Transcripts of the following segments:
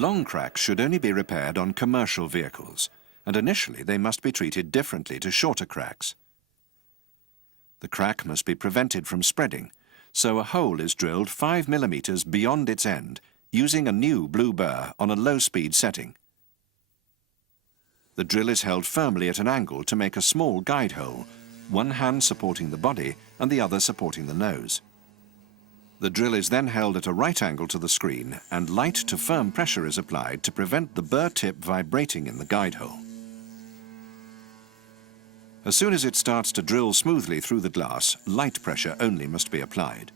Long cracks should only be repaired on commercial vehicles, and initially they must be treated differently to shorter cracks. The crack must be prevented from spreading, so a hole is drilled 5 millimeters beyond its end using a new blue burr on a low-speed setting. The drill is held firmly at an angle to make a small guide hole, one hand supporting the body and the other supporting the nose. The drill is then held at a right angle to the screen and light to firm pressure is applied to prevent the burr tip vibrating in the guide hole. As soon as it starts to drill smoothly through the glass, light pressure only must be applied.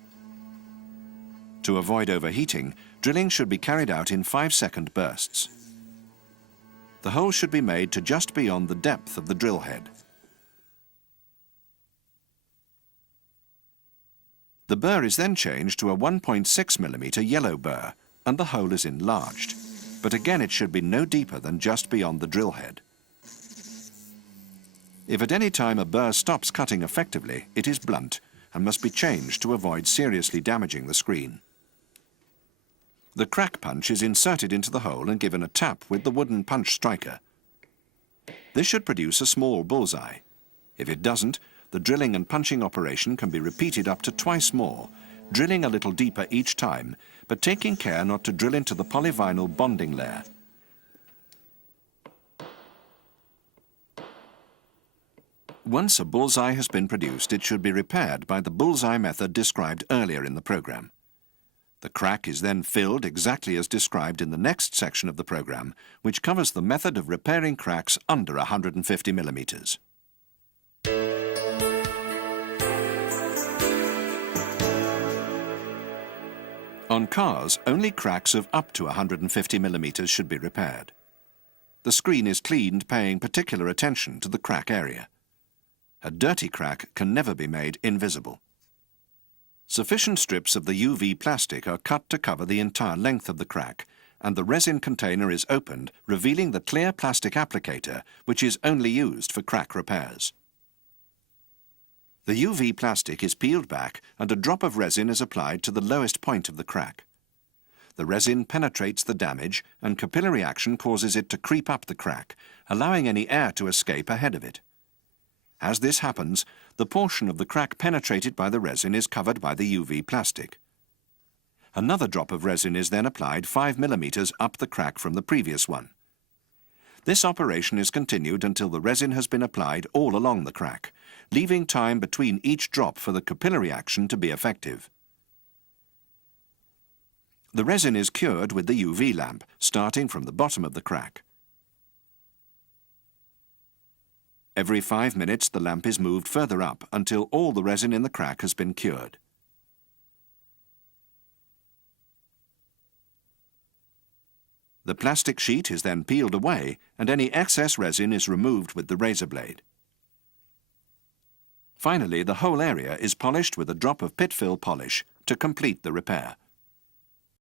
To avoid overheating, drilling should be carried out in 5-second bursts. The hole should be made to just beyond the depth of the drill head. The burr is then changed to a 1.6 millimeter yellow burr and the hole is enlarged, but again it should be no deeper than just beyond the drill head. If at any time a burr stops cutting effectively, it is blunt and must be changed to avoid seriously damaging the screen. The crack punch is inserted into the hole and given a tap with the wooden punch striker. This should produce a small bullseye. If it doesn't, the drilling and punching operation can be repeated up to twice more, drilling a little deeper each time, but taking care not to drill into the polyvinyl bonding layer. Once a bullseye has been produced, it should be repaired by the bullseye method described earlier in the program. The crack is then filled exactly as described in the next section of the program, which covers the method of repairing cracks under 150 millimeters. On cars, only cracks of up to 150 millimeters should be repaired. The screen is cleaned, paying particular attention to the crack area. A dirty crack can never be made invisible. Sufficient strips of the UV plastic are cut to cover the entire length of the crack, and the resin container is opened, revealing the clear plastic applicator, which is only used for crack repairs. The UV plastic is peeled back and a drop of resin is applied to the lowest point of the crack. The resin penetrates the damage and capillary action causes it to creep up the crack, allowing any air to escape ahead of it. As this happens, the portion of the crack penetrated by the resin is covered by the UV plastic. Another drop of resin is then applied 5 millimeters up the crack from the previous one. This operation is continued until the resin has been applied all along the crack, leaving time between each drop for the capillary action to be effective. The resin is cured with the UV lamp, starting from the bottom of the crack. Every 5 minutes, the lamp is moved further up until all the resin in the crack has been cured. The plastic sheet is then peeled away and any excess resin is removed with the razor blade. Finally, the whole area is polished with a drop of pit fill polish to complete the repair.